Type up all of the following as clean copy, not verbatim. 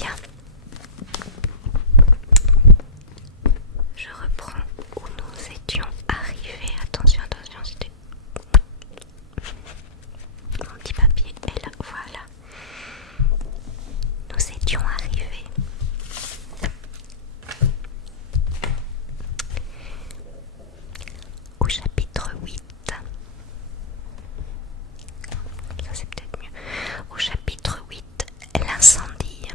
bien. Je reprends où nous étions arrivés. Attention, attention, c'était mon petit papier est là, voilà. Nous étions arrivés au chapitre 8. Ça c'est peut-être mieux. Au chapitre 8, l'incendie.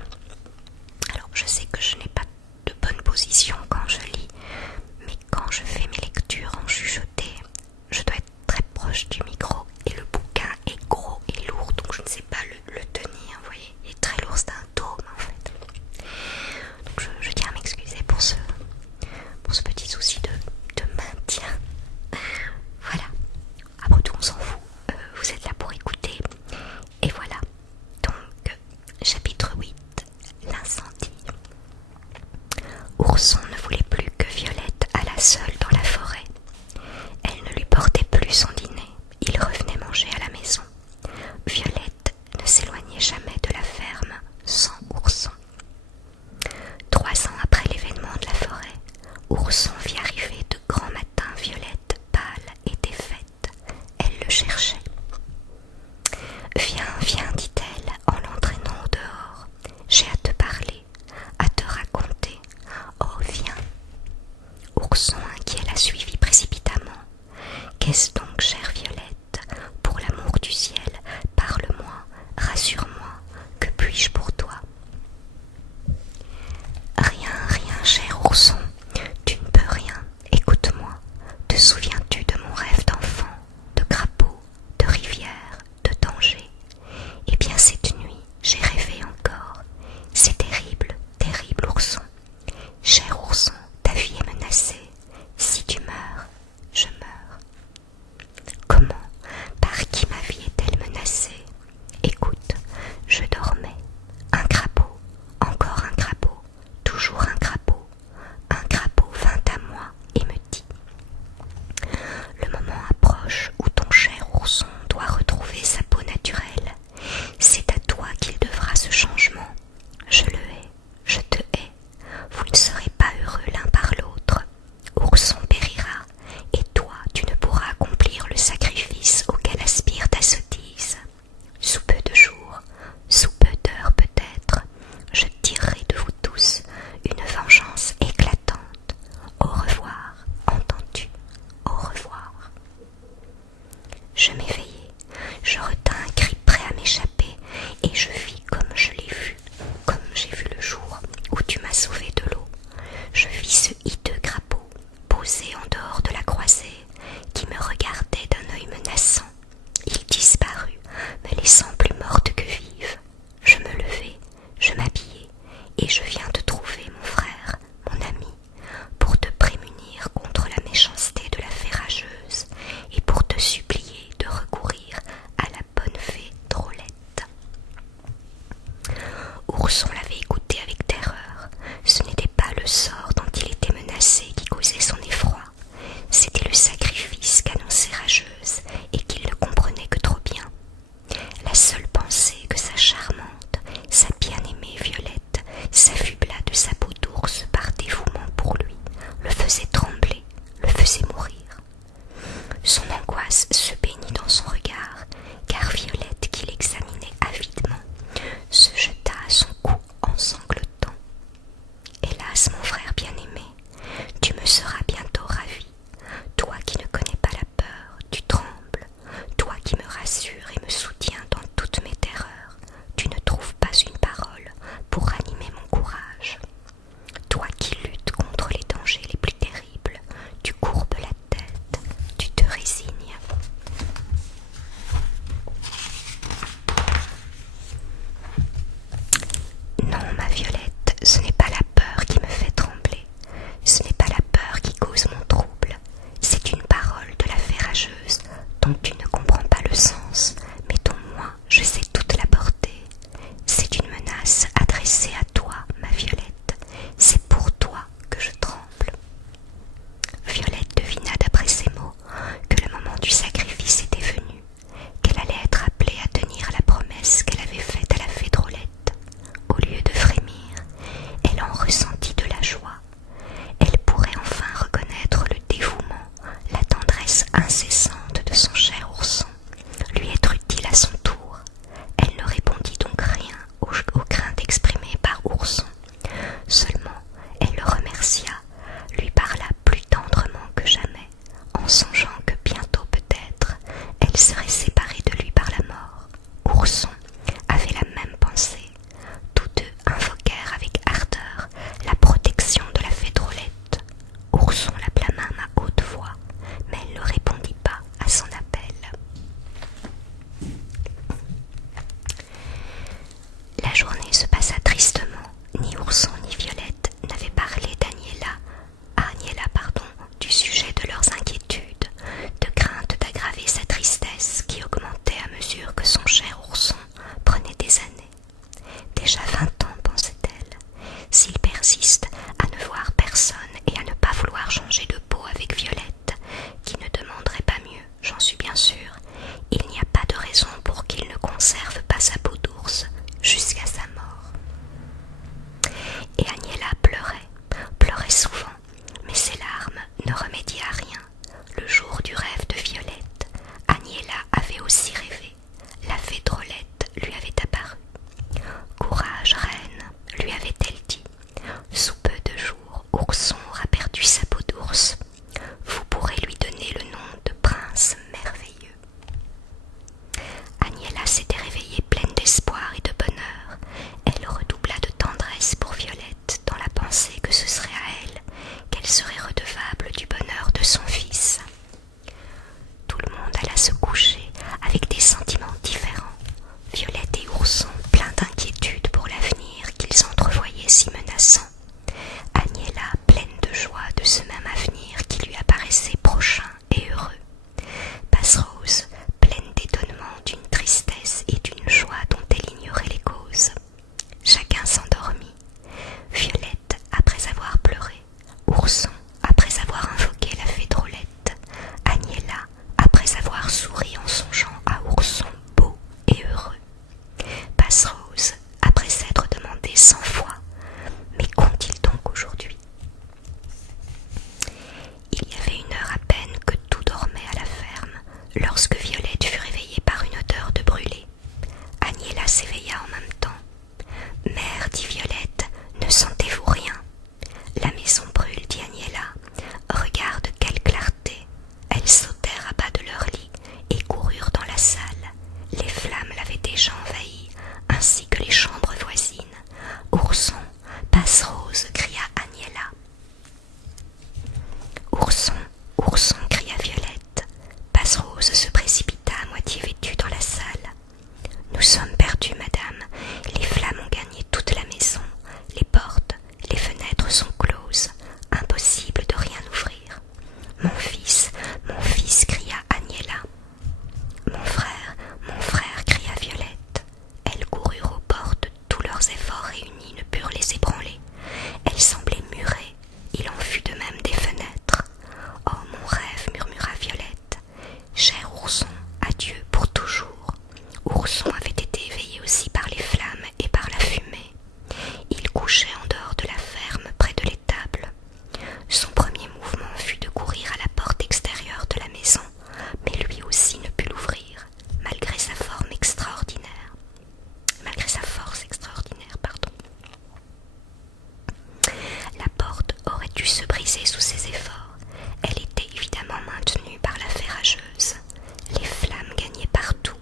Passerose, après s'être demandé 100 fois: mais qu'ont-ils donc aujourd'hui? Il y avait une heure à peine que tout dormait à la ferme, lorsque Violette fut réveillée par une odeur de brûlé. Agnella s'éveilla en même temps. « Mère, dit Violette, ne sentez-vous rien? » « La maison brûle, dit Agnella. Regarde quelle clarté. » Elles sautèrent à bas de leur lit et coururent dans la salle. Les flammes l'avaient déjà envahie, ainsi que les chambres voisines. « Ourson, Passerose, cria Agnella. « Ourson, Ourson, cria Violette. Passerose se précipita à moitié vêtue dans la salle. « Nous sommes perdus, madame. Les flammes ont gagné toute la maison. Les portes, les fenêtres sont closes. Impossible de rien ouvrir. »« mon fils, cria Agnella. « mon frère, cria Violette. Elles coururent aux portes, tous leurs efforts réunis ne purent les ébranler. Elles semblaient murées, il en fut de même des fenêtres. « Oh, mon rêve, murmura Violette. Cher Ourson, adieu pour toujours. » Ourson avait été éveillé aussi par les flammes et par la fumée. Il couchait en dehors de la ferme, près de l'étable. Son premier mouvement fut de courir à la porte extérieure de la maison, mais lui aussi ne put l'ouvrir, malgré sa force extraordinaire. La porte aurait dû se briser sous ses efforts. Elle était évidemment maintenue par la ferrageuse. Les flammes gagnaient partout.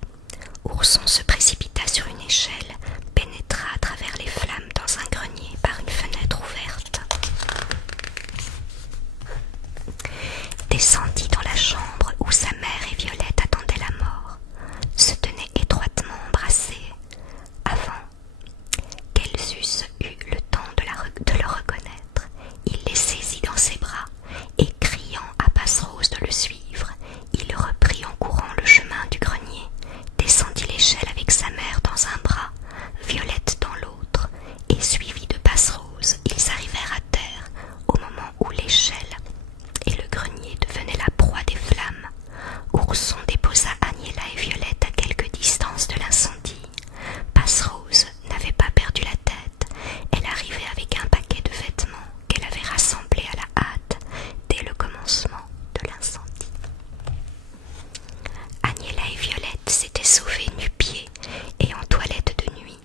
Ourson se précipita sur une échelle, pénétra à travers les flammes dans un grenier par une fenêtre ouverte, descendit dans la chambre où sa mère et Violette attendaient la mort, se tenaient étroitement embrassées, avant qu'elles eussent eu le temps de le reconnaître. Il les saisit dans ses bras et, criant à Passerose de le suivre, il reprit en courant le chemin du grenier, descendit l'échelle avec sa mère dans un bras, Violette dans l'autre, et suivi de Passerose, ils arrivèrent à terre au moment où l'échelle et le grenier devenaient la proie des flammes. Ourson déposa Agnella et Violette à quelque distance de l'incendie. Passerose n'avait pas perdu la tête. Elle arrivait avec un paquet de vêtements qu'elle avait rassemblés à la hâte dès le commencement de l'incendie. Agnella et Violette s'étaient sauvées nu-pieds et en toilette de nuit.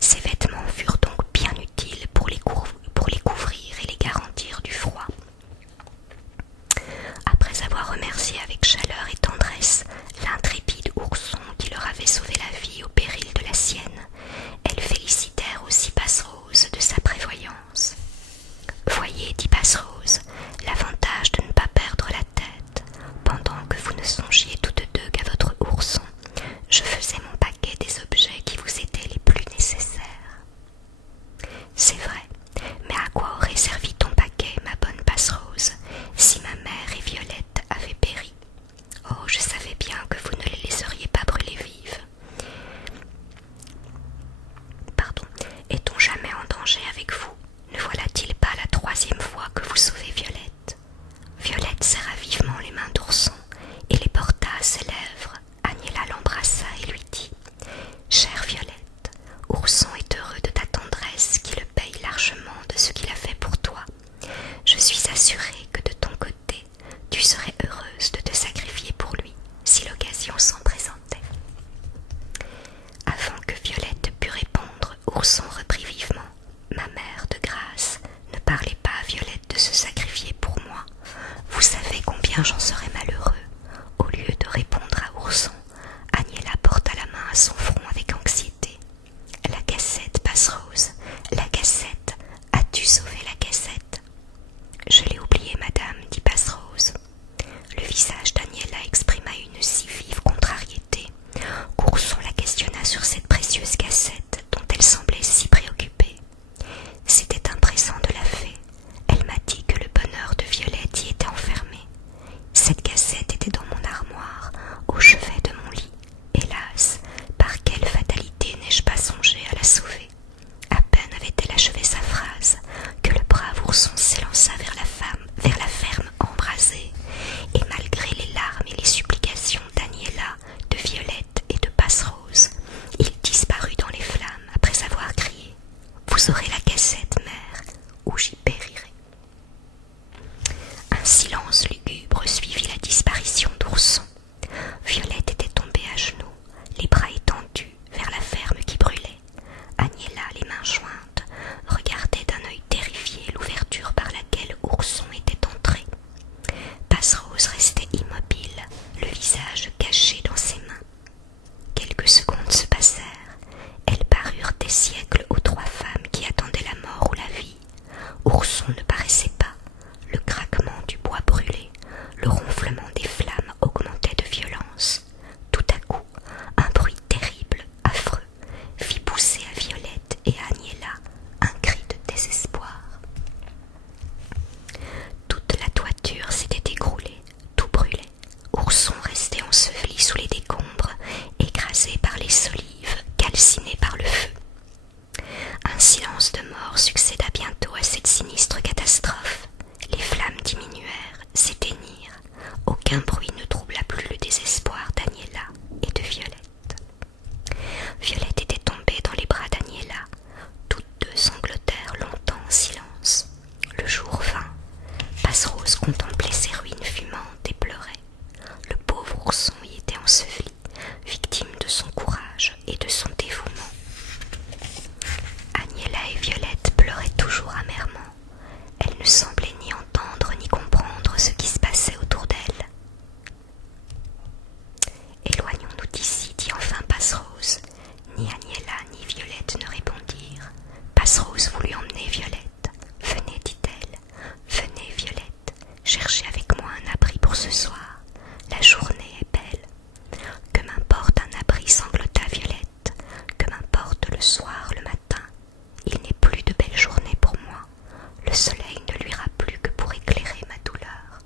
Ces vêtements furent donc bien utiles pour les couvrir et les garantir du froid. Après avoir remercié avec chaleur et tendresse l'intrépide Ourson qui leur avait sauvé la vie au péril de la sienne, elles félicitèrent aussi Passerose de sa prévoyance. « Voyez, dit Passerose, l'avantage de ne pas perdre la tête. Pendant que vous ne songiez toutes deux qu'à votre ourson, je faisais mon paquet des objets qui vous étaient les plus nécessaires. »« C'est vrai, mais à quoi aurait servi ton paquet, ma bonne Passerose, si ma mère et Violette avaient péri? Oh, je savais bien que vous ne les laisseriez pas brûler vives. Est-on jamais en danger avec vous? Ne voilà-t-il pas la 3e fois que vous sauvez Violette? » Violette serra vivement les mains d'Ourson et les porta à ses lèvres. Agnella l'embrassa et lui dit: « Chère Violette, Ourson est heureux de ta tendresse qui le paye largement de ce qu'il a fait pour toi. Je suis assurée que de ton côté, tu serais heureuse de te sacrifier pour lui si l'occasion s'en présentait. » Avant que Violette pût répondre, Ourson reprit vivement: « Ma mère, de grâce, ne parlez pas à Violette de se sacrifier pour moi. Vous savez combien j'en serais malheureux. » Au lieu de répondre à Ourson, Agnella porta la main à son front avec anxiété. « La cassette, Passerose, la cassette. As-tu sauvé la cassette? »« Je l'ai oubliée, madame, dit Passerose. » Le visage d'Agnella exprima une si vive contrariété qu'Ourson la questionna sur cette précieuse cassette dont elle semblait si préoccupée vous aurez la cassette, mère, ou j'y périrai. » Un silence lugubre suivit la disparition d'Ourson. Violette était tombée à genoux, les bras étendus vers la ferme qui brûlait. Agnella, les mains jointes, regardait d'un œil terrifié l'ouverture par laquelle Ourson était entré. Passerose restait immobile, le visage caché dans ses mains. Quelques secondes se passèrent. Elles parurent des siècles aux trois femmes qui attendaient la mort ou la vie. Ourson ne paraissait pas. Le craquement du bois brûlé, le ronflement des flammes augmentait de violence. Tout à coup, un bruit terrible, affreux, fit pousser à Violette et à Agnella un cri de désespoir. Toute la toiture s'était écroulée, tout brûlait. Ourson restait enseveli sous les décombres, écrasé par les solives, calciné par le feu. Un silence de mort succéda bientôt à cette sinistre catastrophe. Les flammes diminuèrent, s'éteignirent. Aucun bruit ne troubla plus le désespoir d'Agnella et de Violette. Violette était tombée dans les bras d'Agnella. Toutes deux sanglotèrent longtemps en silence. Le jour vint. Passerose contemplait ces ruines fumantes et pleurait. Le pauvre Ourson y était enseveli, victime de son courage et de son dévouement. Agnella et Violette pleuraient toujours amèrement. Elles ne semblaient ni entendre ni comprendre ce qui se passait autour d'elles. « Éloignons-nous d'ici, dit enfin Passerose. » Ni Agnella ni Violette ne répondirent. Passerose voulut emmener Violette. « Venez, dit-elle, venez, Violette, cherchez avec moi un abri pour ce soir. La journée est belle. »« Que m'importe un abri, sanglota Violette. Que m'importe le soir, le matin. Il n'est plus de belle journée pour moi. Le soleil ne luira plus que pour éclairer ma douleur.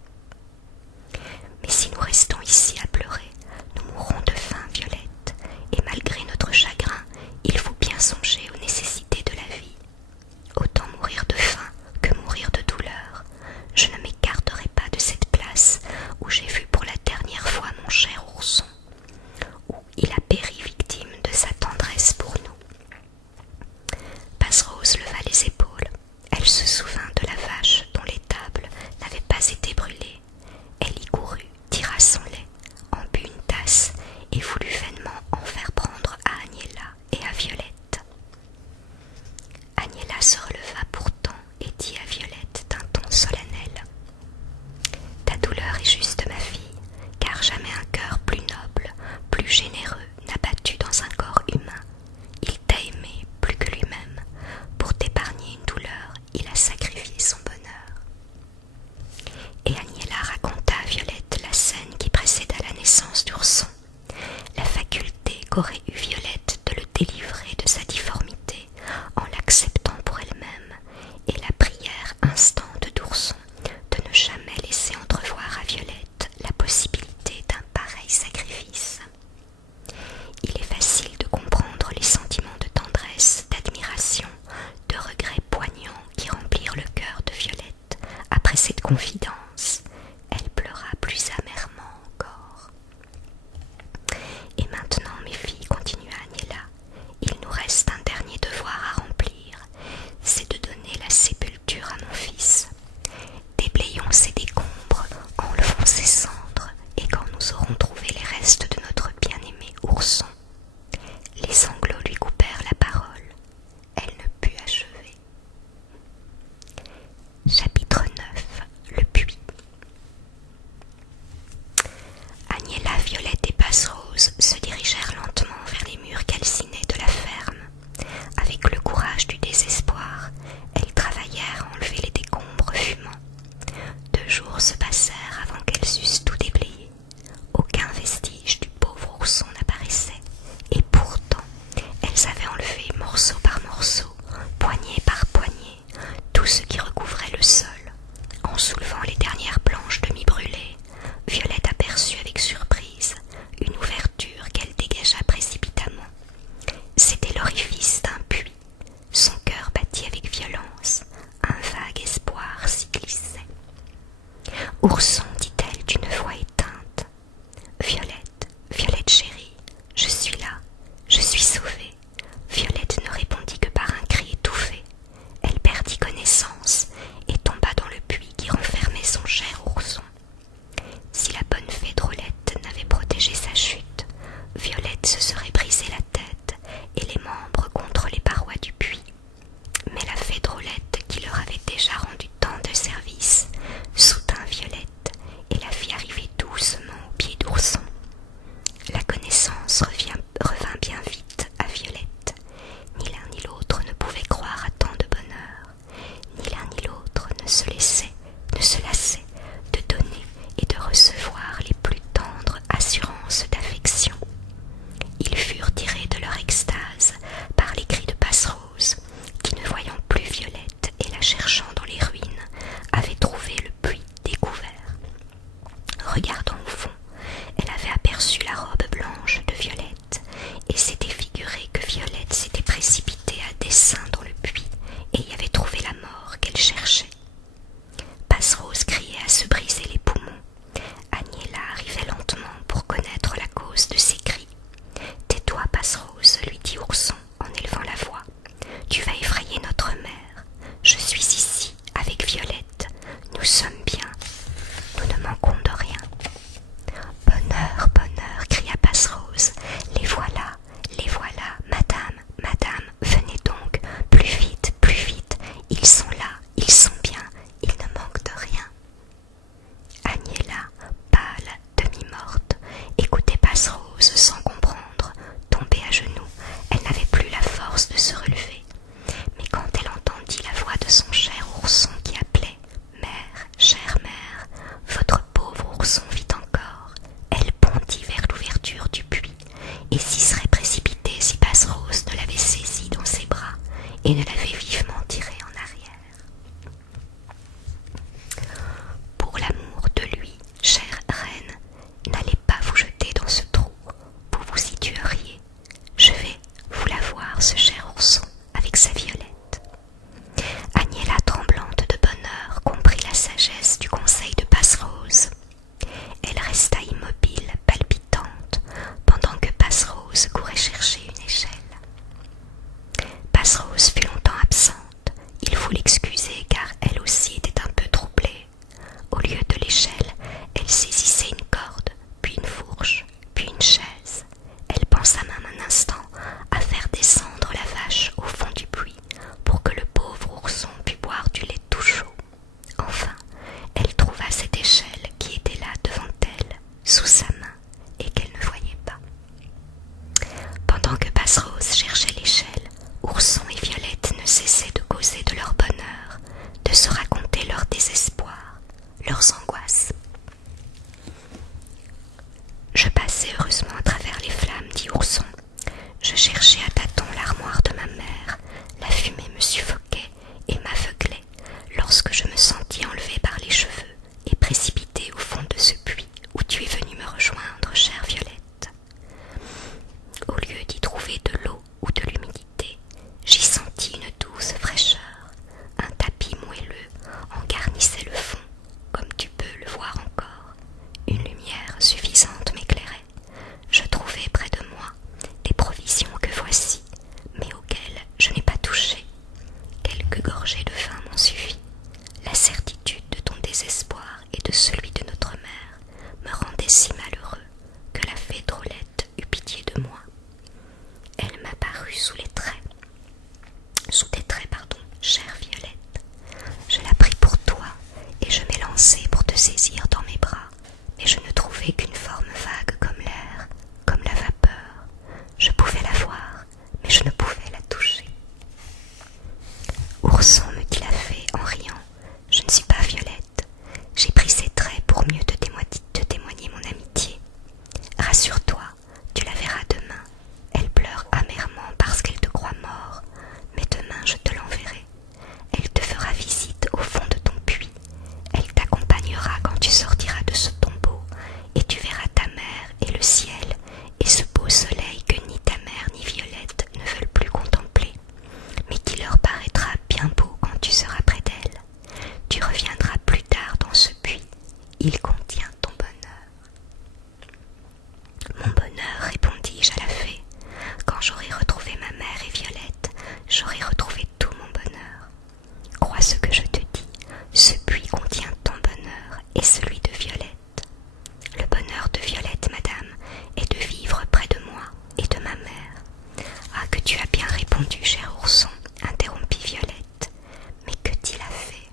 Mais si nous restons ici à pleurer, nous mourrons de faim, Violette, et malgré notre chagrin, il faut bien songer aux nécessités de la vie. Autant mourir de faim que mourir de douleur. Je ne m'écarterai pas de cette place où j'ai vu pour la dernière fois mon cher Ourson, où il a péri victime de sa tendresse pour nous. » Passerose leva les épaules. Elle se souvint de la vache dont l'étable n'avait pas été brûlée. Elle y courut, tira son lait, en but une tasse et voulut vainement en faire prendre à Agnella et à Violette. Agnella se releva pourtant et dit à Violette d'un ton solennel: « Ta douleur est juste, ma fille, car jamais un cœur plus noble, plus généreux n'a battu dans un corps humain. Il t'a aimé plus que lui-même. Pour t'épargner une douleur, il a sacrifié son bonheur. » Et Agnella raconta à Violette la scène qui précéda la naissance d'Ourson, la faculté qu'aurait eue Violette de le délivrer de sa difformité en l'acceptant pour elle-même, et la prière instante d'Ourson de ne jamais laisser entrevoir à Violette la possibilité d'un pareil sacrifice. Il est facile de comprendre les sentiments de tendresse, d'admiration, de regrets poignants qui remplirent le cœur de Violette après cette confidence. Elle pleura plus amèrement encore. « Et maintenant, mes filles, continua Agnella, il nous reste un dernier devoir à remplir, c'est de donner la sépulture à mon fils. Déblayons ses décombres, enlevons ses cendres, et quand nous aurons trouvé les restes de notre bien-aimé Ourson. » Les sanglots lui coupèrent la parole. Elle ne put achever. Chapitre 9. Le puits. Agnella, Violette et Passerose se dirigèrent lentement vers les murs calcinés de la ferme. Avec le courage du désespoir, elles travaillèrent à enlever les décombres fumants. 2 jours se passèrent avant qu'elles eussent tout déblayé. Aucun vestige du pauvre Ourson n'apparaissait, et pourtant elles avaient enlevé morceau par morceau, poignée par poignée, tout ce qui recouvrait le sol. En soulevant les dernières planches demi-brûlées, Violette aperçut avec surprise une ouverture qu'elle dégagea précipitamment. C'était l'orifice d'un puits. Son cœur battit avec violence. Un vague espoir s'y glissait. « Ourson, dit-elle d'une voix éteinte. Violette, Violette chérie, je suis là, je suis sauvée. » Violette ne répondit que par un cri étouffé. et ne l'avait vivement tiré en arrière. Pour l'amour de lui, chère reine, n'allez pas vous jeter dans ce trou, vous vous y tueriez. Je vais vous la voir, ce cher ourson, avec sa Violette. Agnella, tremblante de bonheur, comprit la sagesse du conseil de Passerose. Elle resta immobile, palpitante, pendant que Passerose courait chercher une échelle. Passerose fut longtemps absente. Il faut l'excuser car elle aussi était un peu troublée. Au lieu de l'échelle, elle saisissait une corde, puis une fourche, puis une chaise. Elle pensa même un instant à faire descendre la vache au fond du puits pour que le pauvre ourson pût boire du lait tout chaud. Enfin, elle trouva cette échelle qui était là devant elle, sous sa main, et qu'elle ne voyait pas. Pendant que Passerose cherchait l'échelle, Ourson et Violette ne cessaient de causer de leur bonheur, de se raconter leur désespoir, leurs angoisses. Je passais heureusement à travers les flammes, dit Ourson. Je cherchais à tâtons l'armoire de ma mère. La fumée me suffoquait et m'aveuglait lorsque je me sentis enlevée par les cheveux et précipitée au fond de ce puits où tu es venue me rejoindre, chère Violette. Au lieu d'y trouver de l'eau ou de l'humidité, j'y sentis une douce fraîcheur. Un tapis moelleux en garnissait le fond, comme tu peux le voir encore. Une lumière suffisante m'éclairait. Je trouvai près de moi des provisions que voici, mais auxquelles je n'ai pas touché. Quelques gorgées de vin m'ont suffi. La certitude de ton désespoir et de celui de notre mère me rendait si malheureux que la fée Drôlette eut pitié de moi. Elle m'apparut sous tes traits, chère Violette. Je la pris pour toi et je m'élançai pour te saisir dans mes bras, mais je ne trouvai qu'une forme vague comme l'air, comme la vapeur. Je pouvais la voir, mais je ne pouvais la toucher. Ourson, me dit la fée en riant, je ne suis pas Violette. J'ai pris ses traits pour mieux te témoigner mon amitié. Rassure-toi, tu la verras demain. Elle pleure amèrement parce qu'elle te croit mort, mais demain je te l'enverrai. Elle te fera visite au fond de ton puits. Elle t'accompagnera quand tu sortiras de ce tombeau, et tu verras ta mère et le ciel, et ce beau soleil que ni ta mère ni Violette ne veulent plus contempler, mais qui leur paraîtra bien beau quand tu seras près d'elle. Tu reviendras plus tard dans ce puits, il contient ton bonheur. Mon bonheur, répondis-je à la fée. Quand j'aurai retrouvé ma mère et Violette, j'aurai retrouvé tout mon bonheur. Crois ce que je te dis, ce puits contient ton bonheur et celui de Violette. Le bonheur de Violette, madame, est de vivre près de moi et de ma mère. Ah, que tu as bien répondu, cher ourson, interrompit Violette. Mais que dit la fée?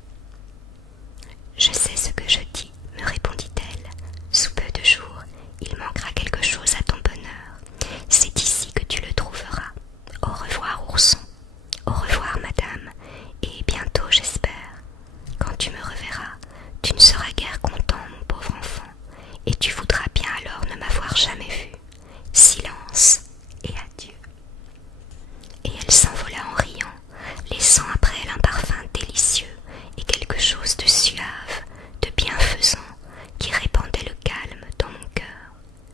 Je sais ce que je dis, me répondit-elle. Sous peu de jours, il manquera quelque chose à ton bonheur. C'est ici que tu le trouveras. Au revoir, ourson. Au revoir, madame, et bientôt, j'espère. Quand tu me reverras, tu ne seras guère content, mon pauvre enfant, et tu voudras bien alors ne m'avoir jamais vu. Silence et adieu. Et elle s'envola en riant, laissant après elle un parfum délicieux et quelque chose de suave, de bienfaisant, qui répandait le calme dans mon cœur.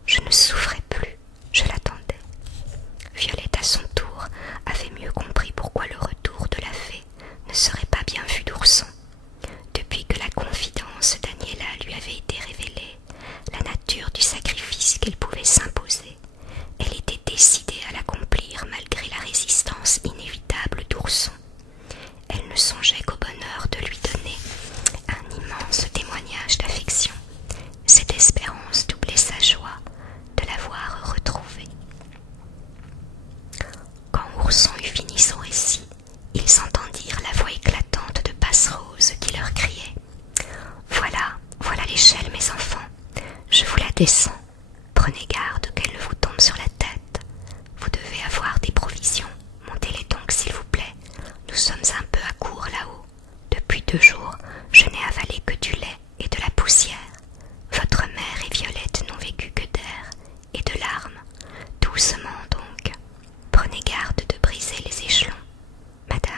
Je ne souffrais plus, je l'attendais. Violette, à son tour, avait mieux compris pourquoi le retour de la fée ne serait pas bien vu d'ourson. Depuis que la confidence d'Agnella lui avait été révélée, la nature du sacrifice qu'elle pouvait s'imposer, elle était décidée à l'accomplir malgré la résistance inévitable d'Ourson. Elle ne songeait qu'au bonheur de lui donner un immense témoignage d'affection. Cette espérance doublait sa joie de l'avoir retrouvée. Quand Ourson eut fini son récit, ils entendirent la voix éclatante de Passerose qui leur criait « Voilà, voilà l'échelle, mes enfants, je vous la descends. Prenez garde qu'elle ne vous tombe sur la tête. Vous devez avoir des provisions, montez-les donc s'il vous plaît. Nous sommes un peu à court là-haut. Depuis 2 jours, je n'ai avalé que du lait et de la poussière. Votre mère et Violette n'ont vécu que d'air et de larmes. Doucement donc. Prenez garde de briser les échelons. Madame,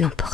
l'emporta.